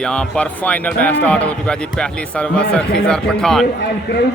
यहाँ पर final match start हो चुका है जी। पहली सर्विस खिजर पठान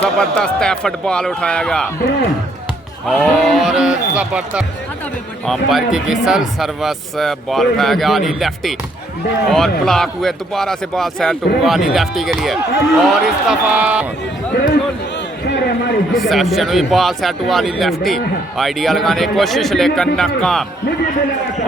ज़बरदस्त एफर्ट, बॉल उठाया गया और ज़बरदस्त अंपायर की विसल, सर्विस बॉल उठाया गया अली लफ्टी और ब्लॉक हुए। दोबारा से बॉल सेट हुआ अली लफ्टी के लिए और इस दफा सेक्शन हुई, बॉल सेट हुआ अली लफ्टी, आइडिया लगाने की कोशिश लेकर नाकाम।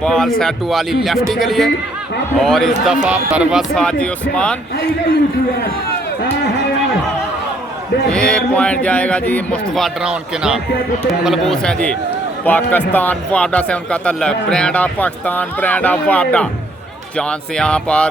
बॉल सेट हुआ अली लफ्टी के लिए और इस दफा सर्विस हाजी उस्मान। ये पॉइंट जाएगा जी मुस्तफा ड्रोन के नाम। मलबूस है जी पाकिस्तान वापडा से उनका तल्लक, brand of Pakistan, brand of वापडा। चांद से यहाँ पर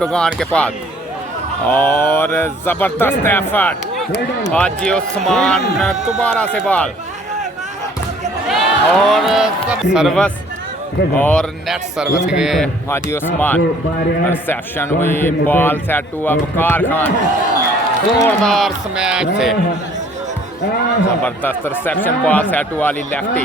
कगान के पास और ज़बरदस्त एफर्ट हाजी उस्मान, दोबारा से बॉल और सर्विस और नेट सर्विस के हाजी उस्मान। रिसेप्शन हुई, बॉल सेट हुआ वकार खान, जोरदार स्मैश से जबरदस्त रिसेप्शन, बॉल सेट हुआ अली लफ्टी,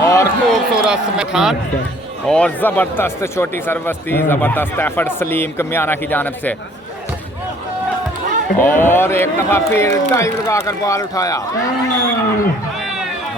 और खूबसूरत स्मैश खान और ज़बरदस्त छोटी सर्विस थी, ज़बरदस्त एफर्ट सलीम कमियाना की जानिब से और एक दफ़ा फिर डाइव लगाकर बॉल उठाया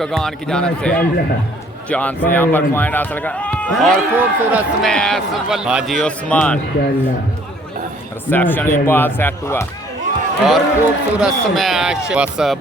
कगान की जानिब से चांद से यहाँ पर पॉइंट हासिल कर और खूबसूरत स्मैश हाजी उस्मान। रिसेप्शन में बॉल सेट हुआ और खूबसूरत स्मैश बस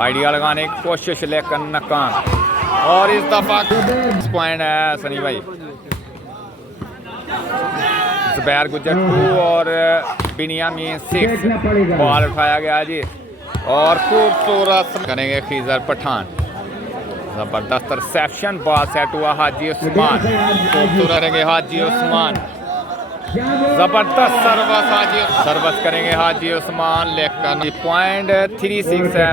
आइडिया लगाने की कोशिश लेकर नाकाम और इस दफा पॉइंट है सनी भाई। जुबैर गुज्जर 2 और बिनयामीन 6, बॉल उठाया गया जी और खूबसूरत करेंगे खिजर पठान। जबरदस्त रिसेप्शन, बॉल सेट हुआ हाजी उस्मान, खूबसूरत करेंगे हाजी उस्मान, जबरदस्त सर्विस करेंगे हाजी उस्मान लेकर पॉइंट 3-6 है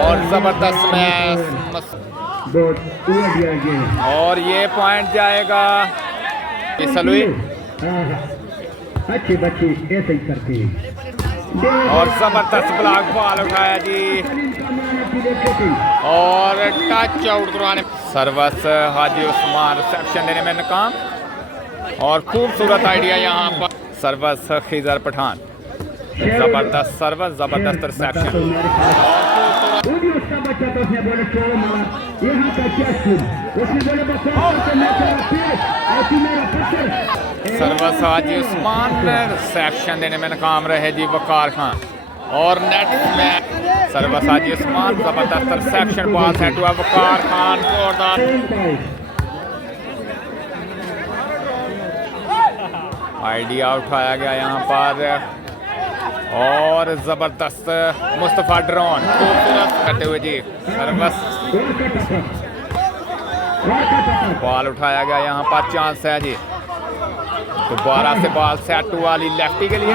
और जबरदस्त मैच और ये पॉइंट जाएगा सलुई और जबरदस्त ब्लॉक, बॉल उठाया जी और टच आउट करवाने। सर्विस हाजी उस्मान, रिसेप्शन देने में नाकाम और खूबसूरत आइडिया यहाँ पर सर्विस खिजर पठान, जबरदस्त सर्विस, जबरदस्त reception service Haji Usman, reception देने में नाकाम रहे जी वकार खान और नेट में सर्विस हाजी उस्मान, जबरदस्त रिसेप्शन, बॉल सेट हुआ वकार खान, जोरदार आइडिया उठाया गया यहाँ पर और ज़बरदस्त मुस्तफा ड्रोन खूबसूरत करते हुए जी सर्विस, बॉल उठाया गया यहाँ पर चांद से जी, दोबारा से बॉल सेट हुआ अली लफ्टी के लिए,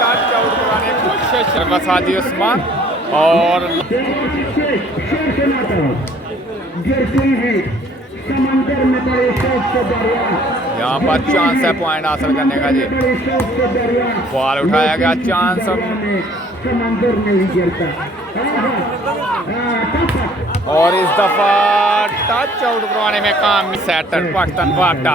टच आउट कराने की कोशिश सर्विस हाजी उस्मान और यहाँ पर चांस है पॉइंट हासिल करने का जी। बॉल उठाया गया चांस और इस दफा टच आउट करवाने में काम सैटर पाकिस्तान वापडा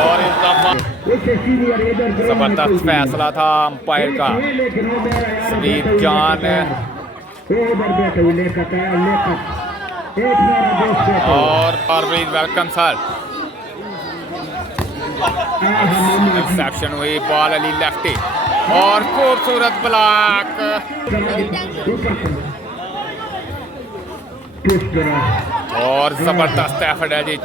और इस दफा जबरदस्त फैसला था अंपायर का सलीम जान और परवीज वेलकम सर। रिसेप्शन हुई, बॉल अली लफ्टी और खूबसूरत ब्लॉक और जबरदस्त एफर्ट है जी,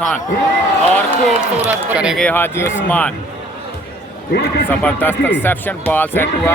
खान और खूबसूरत करेंगे हाजी उस्मान, जबरदस्त रिसेप्शन, बॉल सेट हुआ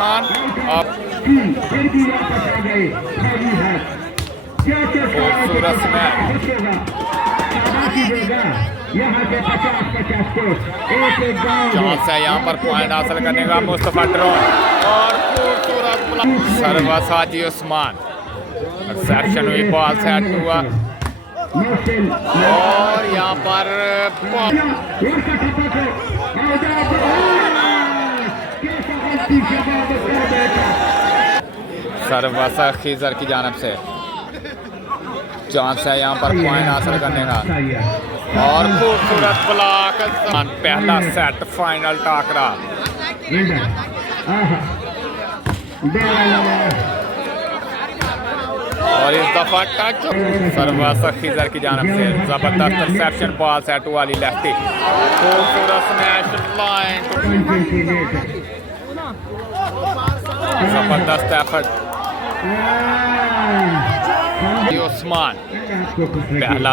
खान और खूबसूरत स्मैश चांस है यहाँ पर पॉइंट हासिल करने का मुस्तफा ड्रोन और खूबसूरत सर्विस हाजी उस्मान, रिसेप्शन हुई, बॉल सेट हुआ और यहाँ पर सर्वस खीजर की जानिब से चांस है यहाँ पर पॉइंट हासिल करने का और खूबसूरत ब्लॉक। पहला सेट फाइनल टाकरा। और इस दफा टच सर्वस खीजर की जानिब से जबरदस्त रिसेप्शन, बॉल सेट वाली लेफ्टी, खूबसूरत स्मैश लाइन, जबरदस्त एफर्ट। उस्मान पहला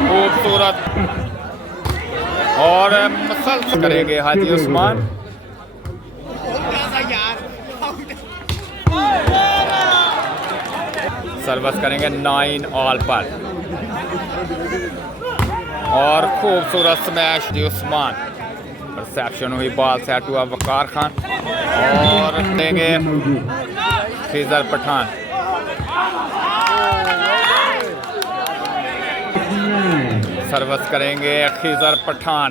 खूबसूरत और मसल्सल करेंगे हाजी उस्मान। सर्विस करेंगे 9 ऑल पर और खूबसूरत स्मैश जी उस्मान। रिसेप्शन हुई, बॉल सेट हुआ, वकार खान और देंगे खीजर पठान। सर्विस करेंगे खीजर पठान,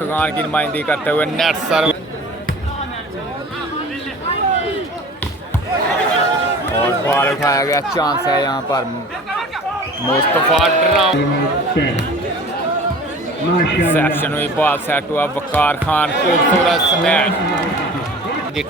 कगान की नुमाइंदगी करते हुए नेट सर्व और बॉल उठाया गया, चांस है यहाँ पर मुस्तफा ड्रोन। रिसेप्शन हुई, बॉल सेट हुआ, वकार खान, खूबसूरत स्मैश जी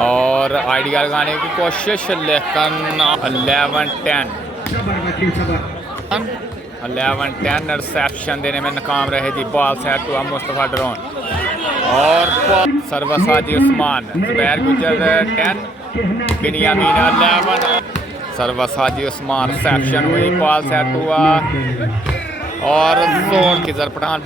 और आइडिया लगाने की कोशिश, लेकिन 11-10 रिसेप्शन देने में नाकाम रहे जी। बॉल सेट हुआ, मुस्तफा ड्रोन और service Haji Usman, Zubair Gujjar 10, Binyamin 11, service Haji Usman. Reception हुई, बॉल सेट हुआ और जोन खीजर पठान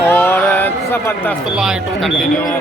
और जबरदस्त line to continue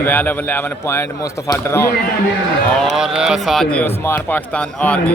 11 point Mustafa ड्रोन और हाजी उस्मान पाकिस्तान आर्मी।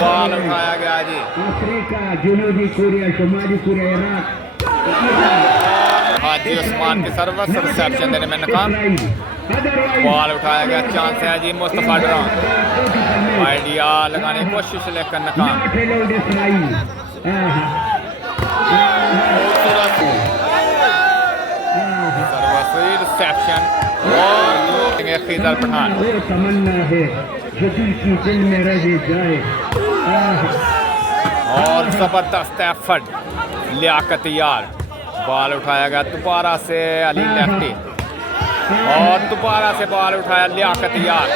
बॉल उठाया गया जी, अफ्रीका, जनूबी कोरिया, शुमाली कोरिया, इराक। हाजी उस्मान की सर्विस, रिसेप्शन देने में नाकाम, बॉल उठाया गया, चांस है जी मुस्तफा ड्रोन, आइडिया लगाने की कोशिश लेकर नाकाम। सर्विस हुई, रिसेप्शन और खीजर पठान तमन्ना है जो दिल की दिल में रह जाए। और जबरदस्त एफर्ट लियाकत यार, बॉल उठाया गया दोबारा से अली लेफ्टी और दोबारा से बॉल उठाया लियाकत यार,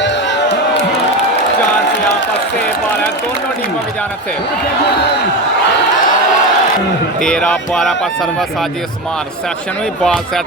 चांस यहाँ पर से बॉल है दोनों टीमों की जानिब से। 13-12 पर सर्विस हाजी उस्मान। रिसेप्शन हुई, बॉल सेट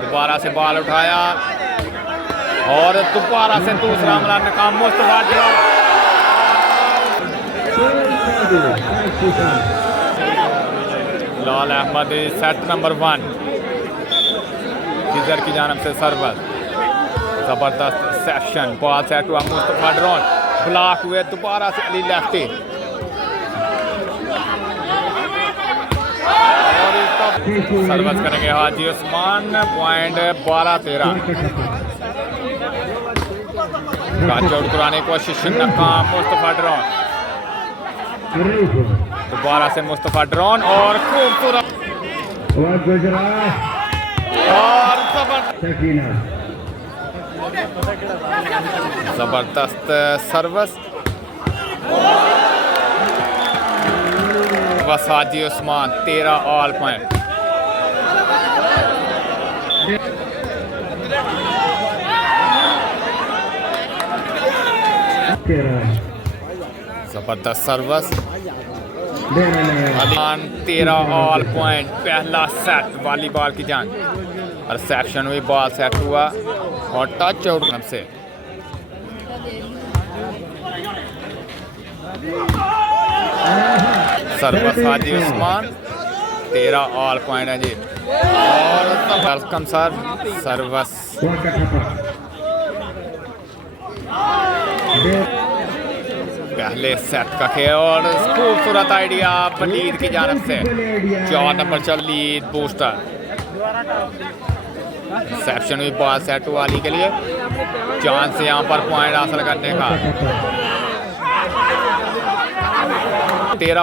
दोबारा से बॉल उठाया और दोबारा से दूसरा हमला नाकाम, मुस्तफा ड्रोन। लाल अहमद सेट नंबर 1 खीजर की जानिब से सर्विस, जबरदस्त रिसेप्शन, बॉल सेट हुआ, मुस्तफा ड्रोन, ब्लॉक हुए, दोबारा से अली लेफ्टी सर्विस करेंगे हाजी उस्मान। पॉइंट 12-13 चौड़ कराने की कोशिश नाकाम, मुस्तफा ड्रोन, दोबारा से मुस्तफा ड्रोन और खूबसूरत और जबरदस्त सर्विस, बस हाजी उस्मान 13 ऑल पॉइंट। जबरदस्त सर्विस, 13 ऑल पॉइंट, पहला सेट वॉलीबॉल की जान। रिसेप्शन हुई, बॉल सेट हुआ और टच आउट से service Haji Usman 13 all point है जी। और वेलकम सर सर्वस पहले सेट का खेल और खूबसूरत आइडिया वलीद की जानब से 4 नंबर चल लीड बूस्टर रिसेप्शन हुई बॉल सेट वाली के लिए चांद से यहाँ पर पॉइंट हासिल करने का 13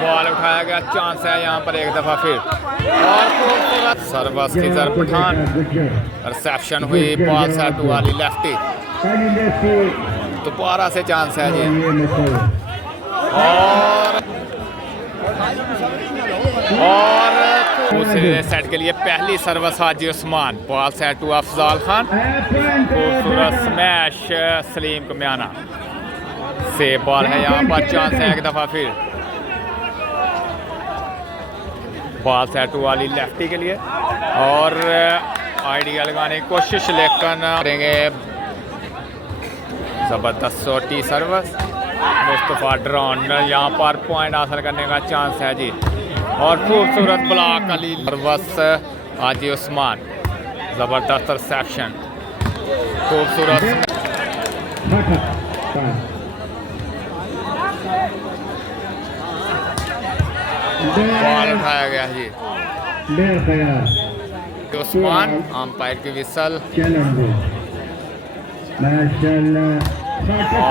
बॉल उठाया गया चांस है यहाँ पर एक दफा फिर और खूबसूरत सर्वस खिजर पठान रिसेप्शन हुई बॉल सेट वाली लफ्टी दोबारा से चांस है जी। और दूसरे सेट के लिए पहली सर्वस हाजी उस्मान बॉल सेट हुआ अफज़ाल खान खूबसूरत स्मैश सलीम कमियाना से बॉल है यहाँ पर चांस है एक दफा फिर बॉल सेट वाली लेफ्टी के लिए और आइडिया लगाने की कोशिश लेकिन करेंगे ज़बरदस्त सोटी सर्वस मुस्तफा ड्रॉन यहाँ पर पॉइंट हासिल करने का चांस है जी। और खूबसूरत ब्लॉक अली सर्वस हाजी उस्मान ज़बरदस्त रिसेप्शन खूबसूरत बॉल उठाया गया जी उस्मान अंपायर की विसल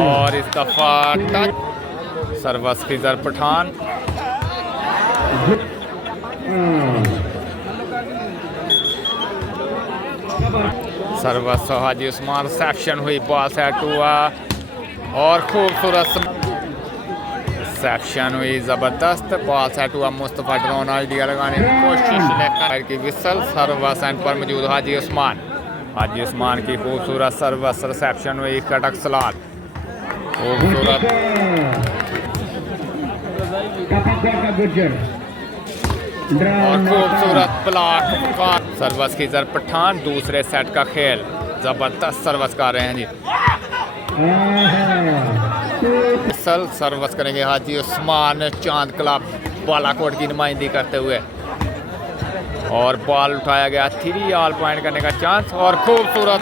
और इस दफा टच सर्वस खिजर पठान सर्वस हाजी उस्मान रिसेप्शन हुई बॉल सेट हुआ और खूबसूरत रिसेप्शन हुई ज़बरदस्त बॉल सेट हुआ मुस्तफा ड्रोन आइडिया लगाने की कोशिश लेकर की विसल सर्वस एंड पर मौजूद हाजी उस्मान की खूबसूरत सर्वस रिसेप्शन हुई कटक सलाद खूबसूरत और खूबसूरत ब्लॉक सर्वस की जर पठान दूसरे सेट का खेल ज़बरदस्त सर्वस कर रहे हैं जी। सर्वस करेंगे हाजी उस्मान चांद क्लब बालाकोट की नुमाइंदगी करते हुए और बॉल उठाया गया 3 ऑल पॉइंट करने का चांस और खूबसूरत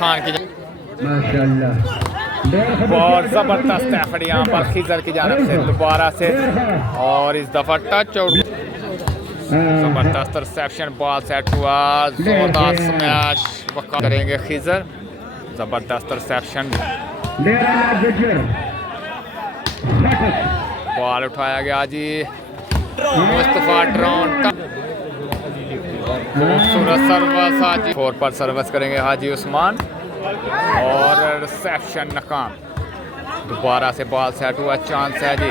खान की बहुत ज़बरदस्त एफर्ट यहाँ पर खिजर की जानब से दोबारा से और इस दफा टच आउट ज़बरदस्त रिसेप्शन बॉल सेट हुआ जोरदार स्मैश वक़ार करेंगे खिजर ज़बरदस्त रिसेप्शन बॉल उठाया गया जी मुस्तफा ड्रोन खूबसूरत सर्वस हाजी 4 पर सर्वस करेंगे हाजी उस्मान और रिसेप्शन नाकाम दोबारा से बॉल सेट हुआ चांस है जी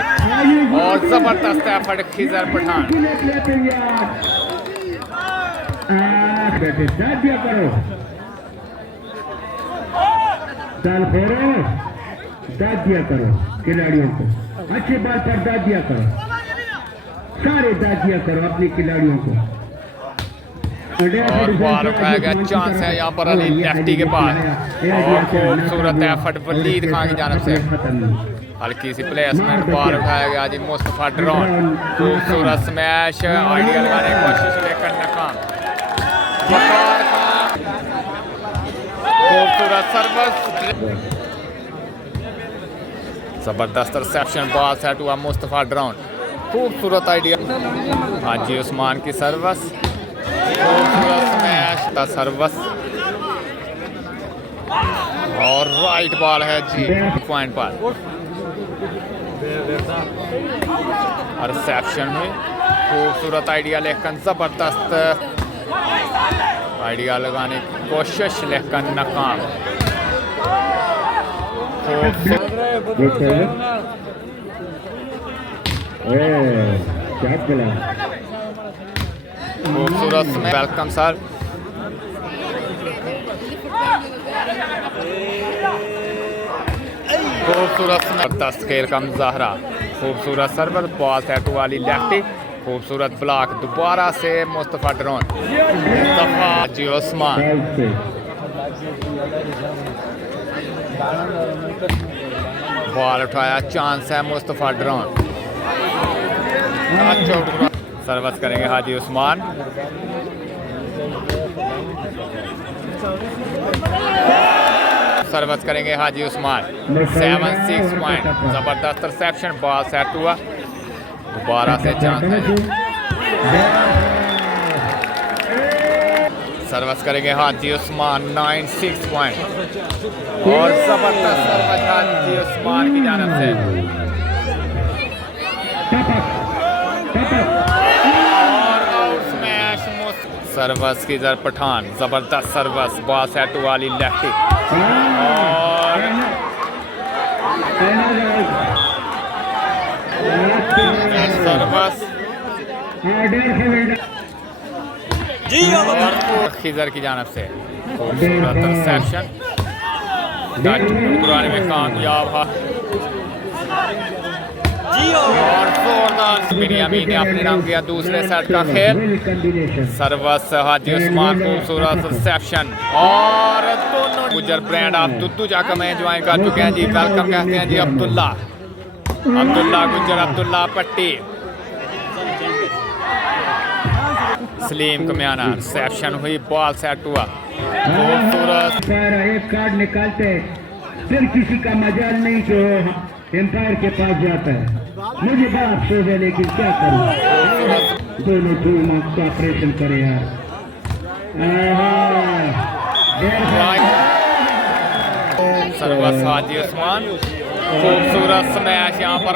और ज़बरदस्त एफर्ट खिजर पठान दाद दिया करो खिलाड़ियों को अच्छी बात पर दाद दिया करो सारे दाद दिया करो अपने खिलाड़ियों को और बॉल उठाया गया चांस है यहाँ पर अली लेफ्टी के पास और खूबसूरत एफर्ट वलीद खान की जानब से हल्की सी प्लेसमेंट बॉल उठाया गया जी मुस्तफा ड्रोन खूबसूरत स्मैश आइडिया लगाने की कोशिश लेकर नाकाम वकार का खूबसूरत सर्वस ज़बरदस्त रिसेप्शन बॉल सेट हुआ मुस्तफा ड्रोन खूबसूरत आइडिया हाजी उस्मान की सर्वस खूबसूरत स्मैश था सर्वस और राइट बॉल है जी पॉइंट पर रिसेप्शन में खूबसूरत आइडिया लेकिन ज़बरदस्त आइडिया लगाने की कोशिश लेकिन नाकाम खूबसूरत वेलकम सर खूबसूरत ज़बरदस्त खेल का मुजाहरा खूबसूरत सर्वर बॉल सेट वाली लेफ्टी खूबसूरत ब्लॉक दोबारा से मुस्तफा ड्रोन, मुस्तफा जी उस्मान, बॉल उठाया चांद से मुस्तफा ड्रोन, सर्विस करेंगे हाजी उस्मान, सर्विस करेंगे हाजी उस्मान। 7-6 पॉइंट, जबरदस्त रिसेप्शन, बॉल सेट हुआ दोबारा से चांद, सर्विस करेंगे हाजी उस्मान। 9-6 पॉइंट और जबरदस्त सर्विस हाजी उस्मान की जानिब से, और आउट स्मैश सर्विस की जर पठान, जबरदस्त सर्विस, बॉल सेट वाली लेफ्टी, और सर्विस और खिजर की जानिब से खूबसूरत रिसेप्शन, टच कराने में कामयाब है, और जोरदार बिन्यामीन ने अपने नाम किया दूसरे सेट का खेल। सर्विस हाजी उस्मान, खूबसूरत रिसेप्शन, और दोनों गुज्जर ब्रांड आप दुद्दू जाकर में ज्वाइन कर चुके हैं जी। वेलकम कहते हैं जी अब्दुल्ला गुज्जर, अब्दुल्ला पट्टी, सलीम कमियाना, रिसेप्शन हुई, बॉल सेट हुआ खूबसूरत। एक कार्ड निकालते फिर किसी का मजाल नहीं कि एम्पायर के पास जाता है, मुझे बड़ा अफसोस है, लेकिन क्या करूं, दोनों टीम ऑपरेशन करे यार। सर्विस हाजी उस्मान, खूबसूरत स्मैश यहाँ पर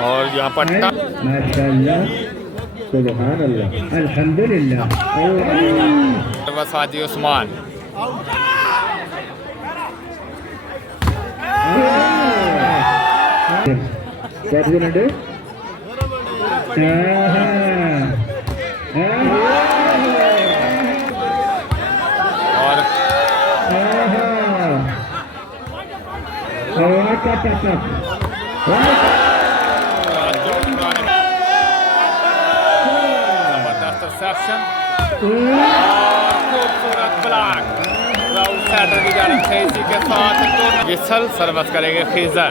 और यहाँ पर माशाअल्लाह, सुभान अल्लाह, अल्हम्दुलिल्लाह। सर्विस हाजी उस्मान, जबरदस्त रिसेप्शन, खूबसूरत ब्लॉक, सैटर की जानिब से इसी के साथ विसल। सर्विस करेंगे खिजर,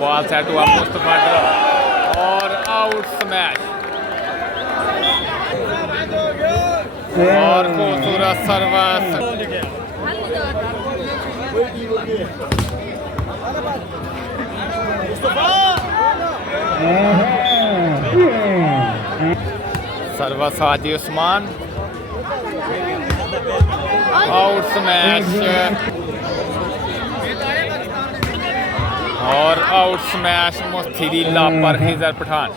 बॉल सेट हुआ मुस्तफा ड्रोन, और आउट स्मैश, और खूबसूरत service, service Haji Usman, out smash, और आउट स्मैश मुस्तफी पर खिजर पठान,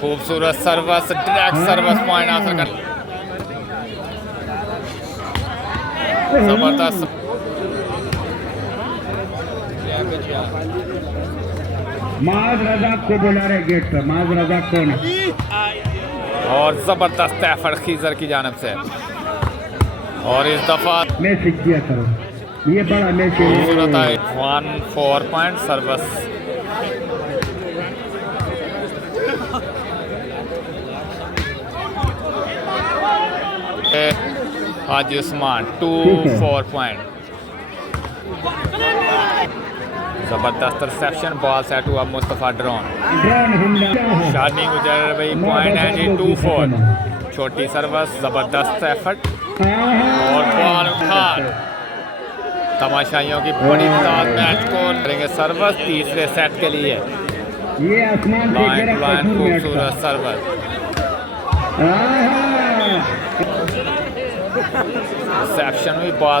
खूबसूरत सर्विस, डायरेक्ट सर्विस पॉइंट हासिल कर, जबरदस्त, माज रजा को बुला रहे गेट पर, माज रजा कौन है, और जबरदस्त एफर्ट खिजर की जानिब से, और इस दफा मैच किया करो, ये बड़ा मैच है। 1-4 point service, Haji Usman 2-4 point, जबरदस्त रिसेप्शन, बॉल सेट हुआ मुस्तफा ड्रोन, शादी गुजर भाई पॉइंट है जी 2-4, छोटी सर्विस, जबरदस्त एफर्ट, और बॉल उठा, तमाशाइयों की बड़ी तादाद मैच को करेंगे सर्विस तीसरे सेट के लिए, ये आसमान लाइन खूबसूरत सर्विस, रिसेप्शन हुई, बॉल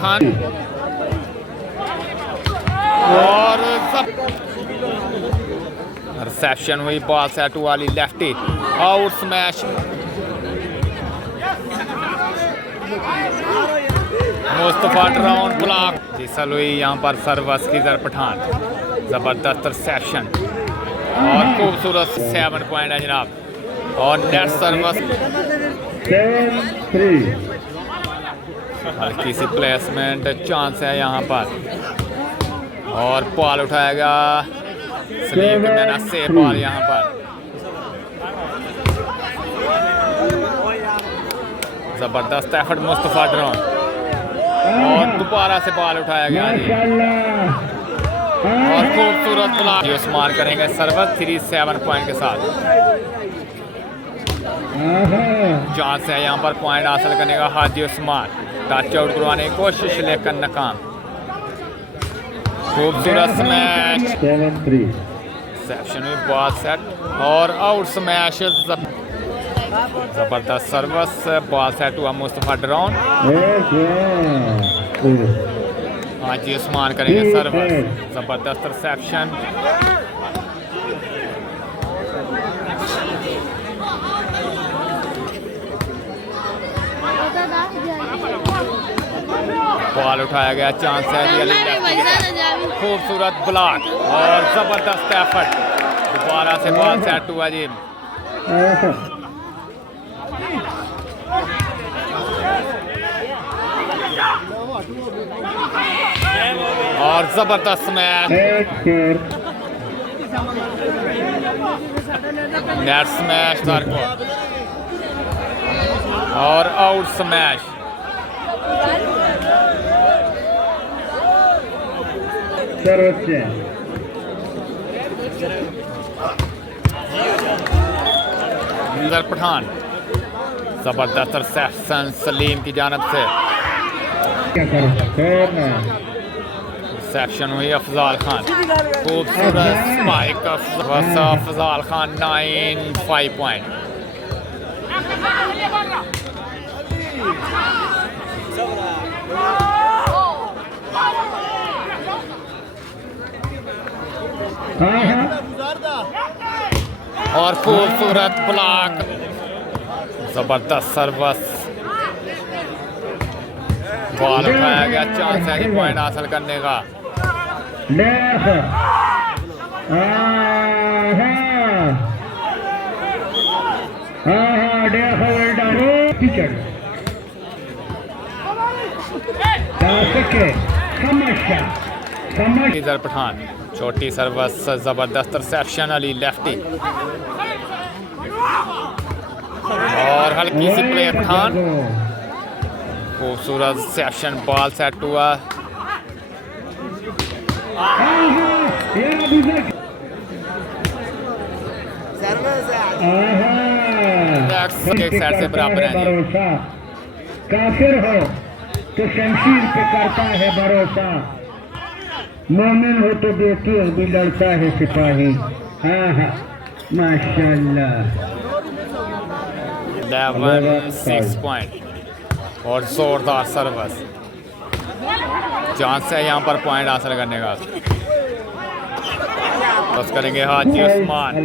खान, और रिसेप्शन हुई, बॉल सेट वाली lefty, out smash, Mustafa drone block, जिसल हुई यहाँ पर सर्विस की जर पठान, जबरदस्त रिसेप्शन, और खूबसूरत 7 पॉइंट है जनाब, और नेट सर्विस 7-3 हल्की सी प्लेसमेंट चांस है यहाँ पर और बॉल उठाएगा सलीम कमियाना से बॉल यहाँ पर जबरदस्त एफर्ट मुस्तफा ड्रोन और दोबारा से बॉल उठाया गया और खूबसूरत ब्लॉक उस्मान करेंगे सर्विस 3-7 पॉइंट के साथ चांस है यहाँ पर पॉइंट हासिल करने का हाजी उस्मान टच आउट करवाने की कोशिश लेकर नाकाम खूबसूरत स्मैश 7-3 सेक्शन में बॉल सेट और आउट स्मैश जबरदस्त सर्विस बॉल सेट हुआ मुस्तफा ड्रोन हाजी उस्मान करेंगे सर्विस जबरदस्त रिसेप्शन बॉल उठाया गया चांस है खूबसूरत ब्लॉक और जबरदस्त एफर्ट दोबारा से बॉल सेट हुआ जी और जबरदस्त स्मैश नेट स्मैश और आउट स्मैश पठान जबरदस्त रिसेप्शन सलीम की जानब से रिसेप्शन हुई अफजाल खान खूबसूरत स्पाइक अफजाल खान 9-5 पॉइंट और खूबसूरत ब्लॉक जबरदस्त सर्विस बॉल उठाया गया चांस है कि पॉइंट हासिल करने का इधर पठान छोटी सर्विस जबरदस्त रिसेप्शन अली लेफ्टी और हल्की सी प्ले पठान खूबसूरत रिसेप्शन बॉल सेट हुआ एक साइड से बराबर है काफिर हो तो शमशीर पे करता है भरोसा मोमिन हो तो बेटियों भी लड़ता है सिपाही हाँ हाँ माशाल्लाह 11-6 पॉइंट और जोरदार सर्विस चांस है यहाँ पर पॉइंट हासिल करने का बस करेंगे हाजी उस्मान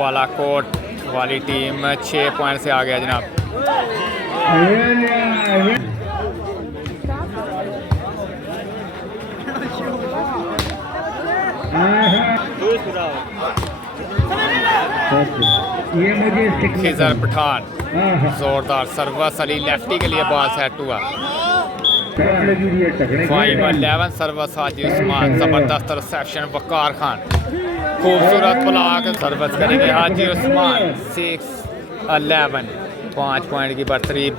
बालाकोट वाली टीम 6 पॉइंट से आ गया जनाब ये मुझे खिजर पठान जोरदार सर्विस अली लेफ्टी के लिए बॉल सेट हुआ 5-11 सर्विस हाजी उस्मान जबरदस्त रिसेप्शन वकार खान खूबसूरत ब्लॉक सर्विस करेंगे हाजी उस्मान 6-11 5 पॉइंट की बढ़तरी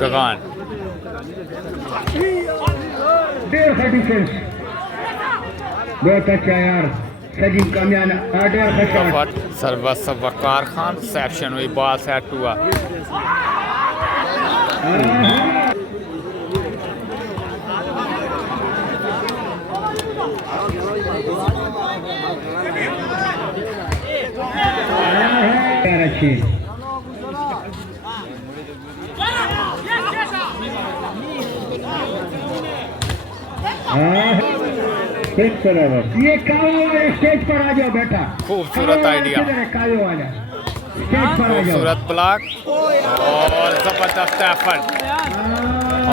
कगान बहुत अच्छा यार सलीम कमियाना आर्डर सर्विस वकार खान रिसेप्शन हुई बॉल सेट हुआ ये स्टेज पर आ जाओ बेटा खूबसूरत आइडिया खूबसूरत ब्लॉक और जबरदस्त एफर्ट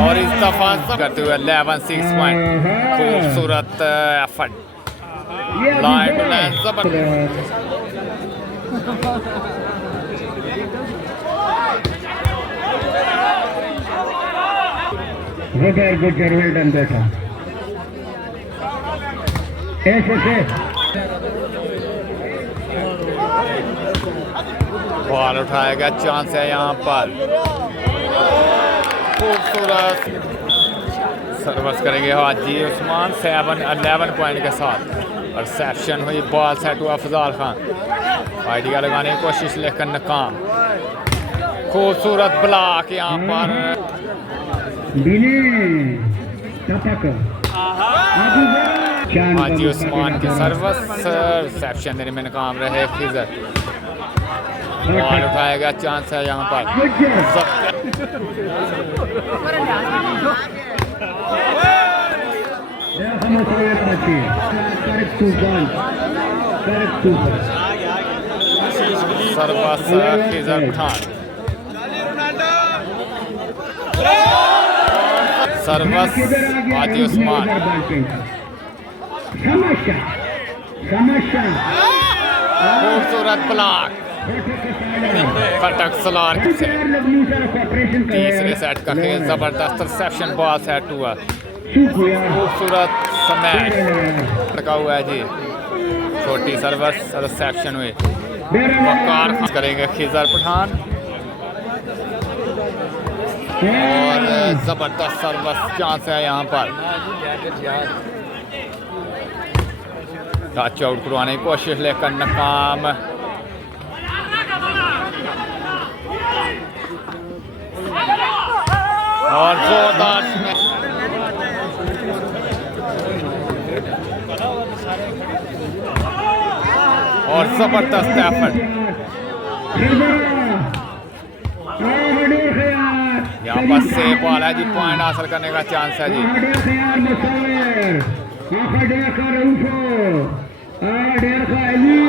और इस दफा करते हुए 11-6 पॉइंट खूबसूरत एफर्ट लाइन टू लाइन जबरदस्त जुबैर गुज्जर वेल्डन बैठा ऐसे बॉल उठाएगा, चांस है यहाँ पर, खूबसूरत सर्विस करेंगे हाजी उस्मान 11 पॉइंट के साथ। और रिसेप्शन हुई, बॉल सेट हुआ अफज़ाल खान, आइडिया लगाने की कोशिश लेकर नाकाम। खूबसूरत ब्लॉक यहाँ पर, हाजी उस्मान की सर्विस, रिसेप्शन देने में नाकाम रहे खिजर। बॉल उठाएगा, चांस है यहाँ पर, सर्विस खिजर खान, सर्विस हाजी उस्मान, खूबसूरत ब्लॉक खटक सलार से। तीसरे सेट का खेल जबरदस्त, रिसेप्शन बॉल सेट हुआ, खूबसूरत स्मैश लगा हुआ है जी, छोटी सर्विस, रिसेप्शन हुई, वकार करेंगे खिजर पठान और जबरदस्त सर्विस, चांस है यहाँ पर, टच आउट करवाने की कोशिश लेकर नाकाम। और जोरदार और जबरदस्त एफर्ट, यहाँ पर से बॉल है जी, पॉइंट हासिल करने का चांस है जी।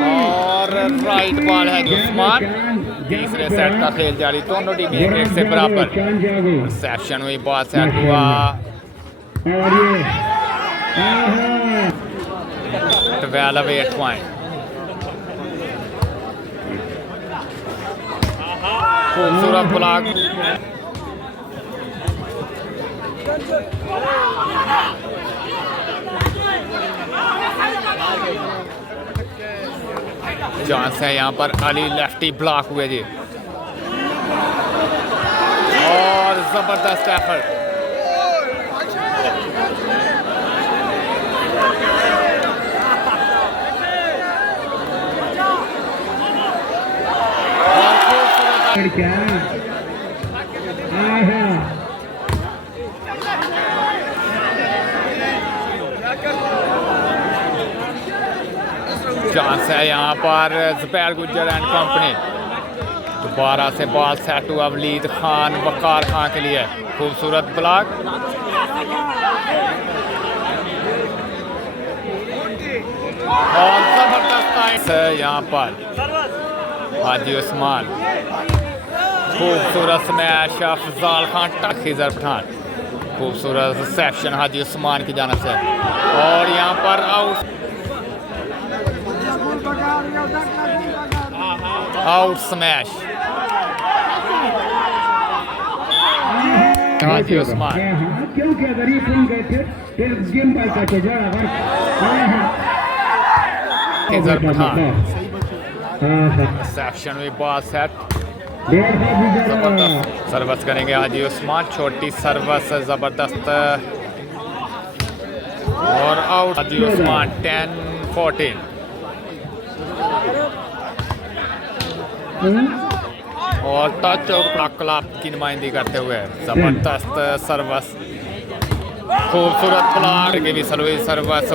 और राइट बॉल है जी उस्मान। तीसरे सेट का खेल जारी, दोनों टीम एक से बराबर। रिसेप्शन हुई, बॉल सेट हुआ, 12 पॉइंट, खूबसूरत ब्लॉक, चांस है यहाँ पर, अली लेफ्टी ब्लॉक हुए जी, और जबरदस्त एफर्ट, चांस है यहाँ पर, जुबैर गुज्जर एंड कंपनी, दोबारा से बॉल सेट हुआ वलीद खान वकार खान के लिए, खूबसूरत ब्लॉक, और जबरदस्त यहाँ पर हाजी उस्मान, खूबसूरत स्मैश अफज़ाल खान खिजर पठान, खूबसूरत रिसेप्शन हाजी उस्मान की जानिब से, और यहाँ पर आउट स्मैश हाजी उस्मान, क्योंकि अगर ये फोन गए थे फिर गेम बाय का खिजर पठान, रिसेप्शन हुई, बॉल सेट, जबरदस्त सर्विस करेंगे हाजी उस्मान, छोटी सर्विस जबरदस्त, और आउट हाजी उस्मान 10-14। और टच आउट क्लब की नुमाइंदगी करते हुए जबरदस्त सर्विस, खूबसूरत ब्लॉक की भी सर्विस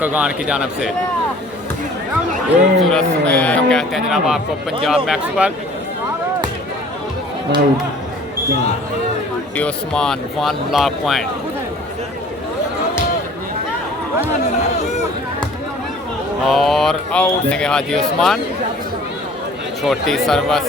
कगान की जानिब से, खूबसूरत में हम कहते हैं जनाब आपको पंजाब मैक्स पर। उस्मान 1 ब्लॉक पॉइंट, और आउट देंगे हाजी उस्मान, छोटी सर्विस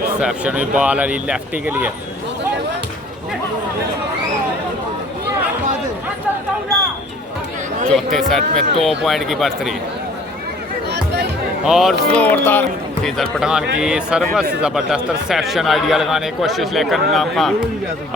रिसेप्शन हुई, बॉल अली लेफ्टी के लिए, चौथे सेट में 2 पॉइंट की बढ़तरी और जोरदार खिजर पठान की सर्वस ज़बरदस्त रिसेप्शन आइडिया लगाने की कोशिश लेकर नाकाम।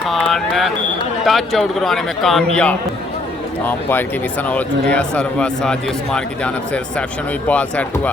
खान टच आउट करवाने में कामयाब। अंपायर की भी सना हो चुकी है। सर्वस हाजी उस्मान की जानब से रिसेप्शन हुई, बॉल सेट हुआ।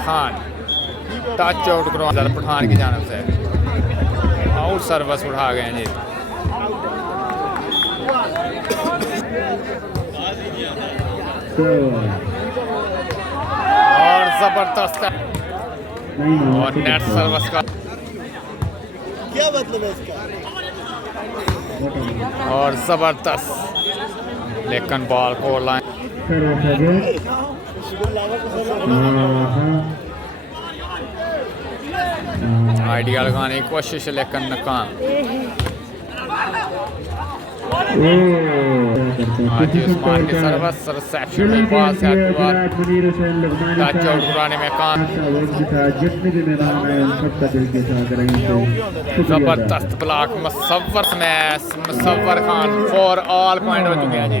खान टच आउट करवा पठान की जानब से आउट सर्वस उठा गए हैं जी। और जबरदस्त और नेट सर्विस का क्या मतलब है इसका? और जबरदस्त लेकिन बॉल को लाइन आइडिया लगाने की कोशिश लेकिन नाकाम। हाजी उस्मान की सर्विस रिसेप्शन में बॉल सेट हुआ, टच आउट कराने में काम। जबरदस्त block Maswar smash. Maswar Khan 4 all point हो चुके हैं जी।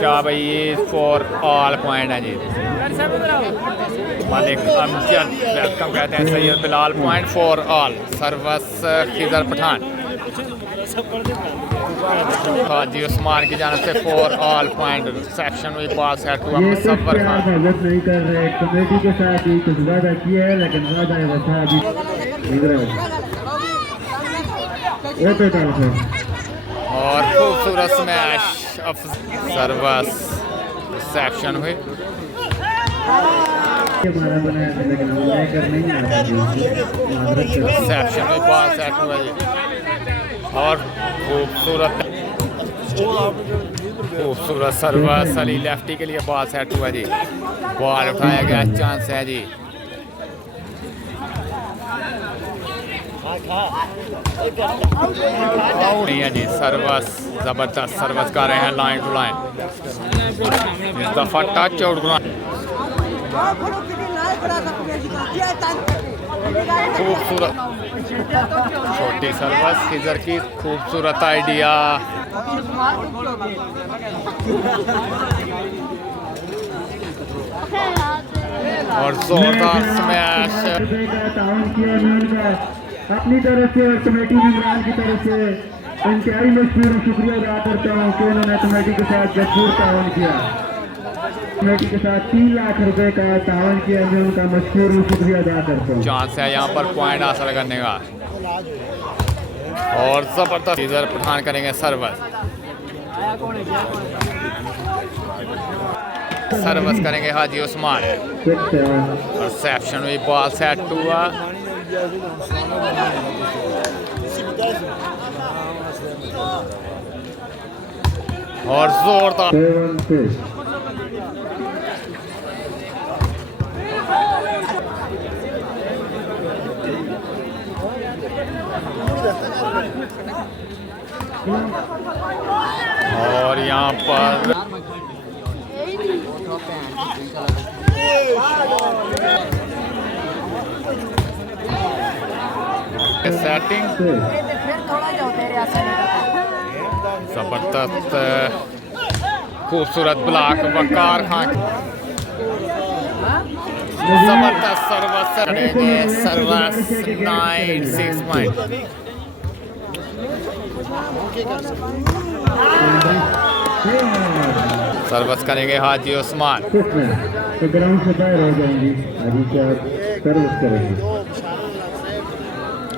शाह भाई 4 ऑल पॉइंट है जी। मालिक अमजद वेलकम कहते हैं। Syed Bilal point 4 all. Serves Khizar Pathan Haji Usman की जानब से 4 ऑल पॉइंट। रिसेप्शन हुई, बॉल सेट हुआ। मसवर खान नहीं कर रहे कमेटी के साथ ही कुछ वादा किया है लेकिन वादा है वफा अभी और खूबसूरत स्मैश। सर्वस रिसेप्शन हुई, रिसेप्शन हुई, बॉल सेट हुआ जी। और खूबसूरत सर्विस अली लेफ्टी के लिए बॉल सेट हुआ जी। बॉल उठाया गया, चांस है जी। नहीं है जी। सर्विस जबरदस्त सर्विस कर रहे हैं लाइन टू लाइन। इस दफा टच आउट खूबसूरत छोटी सर्विस खिजर की खूबसूरत आइडिया। और जोरदार स्मैश। अपनी तरफ से और कमेटी मेंबरान की तरफ से इंतहाई मशहूर शुक्रिया अदा करता हूँ कि उन्होंने कमेटी के साथ भरपूर ताउन किया। कमेटी के साथ 3 लाख रुपए का ताउन किया। मैं उनका मशहूर शुक्रिया अदा करता हूँ। चांस है यहाँ पर पॉइंट हासिल करने का। और जबरदस्त इधर पठान करेंगे सर्विस। सर्विस करेंगे हाजी उस्मान। रिसेप्शन हुई, बॉल सेट हुआ। और जोरदार और यहाँ पर सेटिंग जबरदस्त खूबसूरत ब्लॉक वकार खान। जबरदस्त सर्विस करेंगे। Service 9-6 point. सर्विस करेंगे हाजी उस्मान। तो ग्राउंड से बाहर हो जाएंगी। अभी क्या सर्विस करेंगे।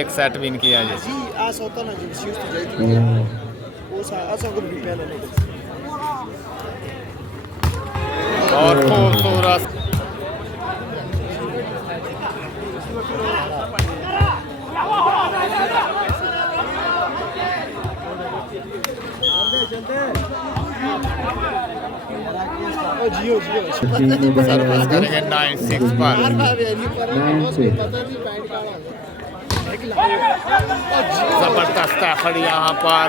1 सेट विन किया जी। और खूबसूरत सर्विस करेंगे 9-6 पर। जबरदस्त एफर्ट यहाँ पर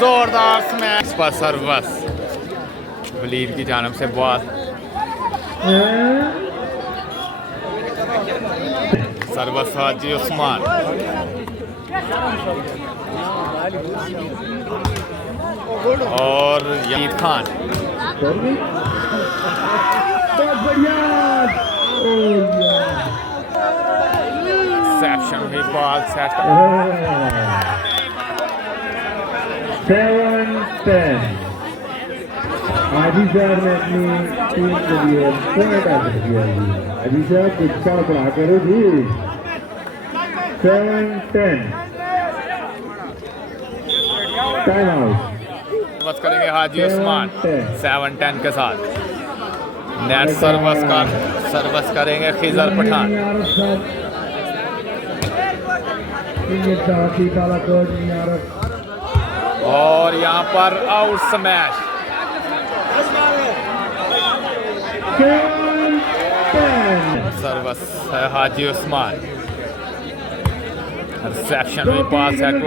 जोरदार स्मैश पर सर्विस वलीद की जानब से बॉल। सर्विस हाजी उस्मान। और यमीद खान बहुत बढ़िया सेक्शन हुई बॉल सेट 7-10 हाजी साहब ने अपनी टीम के लिए पॉइंट हासिल किया जी। हाजी साहब कुछ साल बढ़ा करो जी। 7-10 टाइम आउट सर्विस करेंगे हाजी उस्मान 7-10 के साथ। नेट सर्विस करेंगे खिजर पठान। और यहाँ पर आउट स्मैश सर्विस है हाजी उस्मान। रिसेप्शन में पास है टू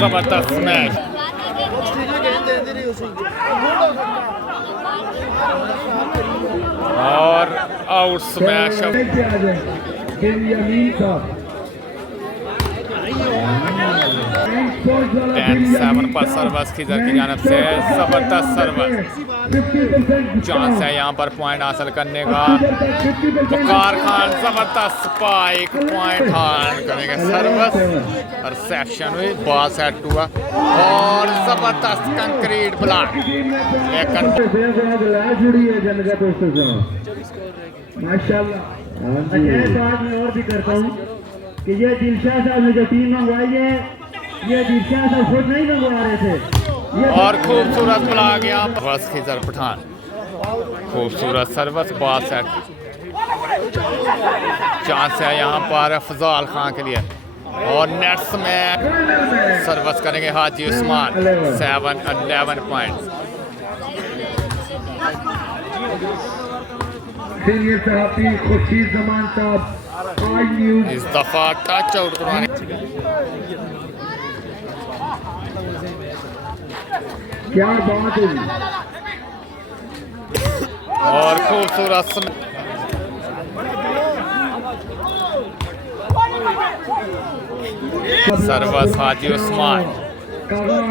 जबरदस्त स्मैश। और आउट स्मैश 10-7 पर सर्विस खिजर की जानब से जबरदस्त सर्विस। चांस है यहाँ पर पॉइंट हासिल करने का। वकार खान जबरदस्त स्पाइक पॉइंट हासिल करेंगे सर्विस। रिसेप्शन हुई बॉल सेट हुआ और जबरदस्त कंक्रीट ब्लॉक। माशाल्लाह। अच्छा बात मैं और भी करता हूँ कि ये दिलशाह साहब ने जो टीम मंगवाई है ये दिलशाह साहब खुद नहीं मंगवा रहे थे। और खूबसूरत ब्लॉक यहाँ बस खिजर पठान खूबसूरत सर्विस बॉल सेट। चांस है यहाँ पर अफज़ाल खान के लिए और नेट्स में सर्विस करेंगे हाजी उस्मान 7-11 पॉइंट्स। सीनियर सहाफ़ी खुर्शीद जमान साहब आज न्यूज़ इस दफा टच आउट करवाने क्या बात है जी। और खूबसूरत सर्विस हाजी उस्मान काग़ान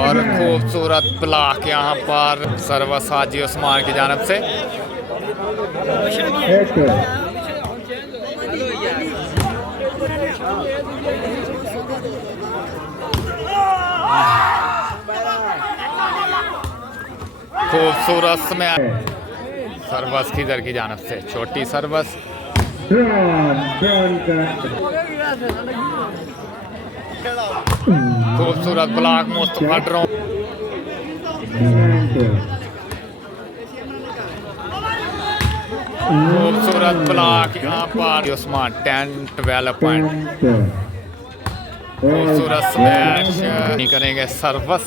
और खूबसूरत ब्लॉक यहाँ पर सर्विस हाजी उस्मान की जानब से। खूबसूरत में सर्विस खिजर की जानब से छोटी सर्विस। खूबसूरत ब्लॉक मुस्तफी ड्रोन। खूबसूरत ब्लॉक यहाँ पर उस्मान 10-12 पॉइंट। खूबसूरत स्मैश नहीं करेंगे सर्विस।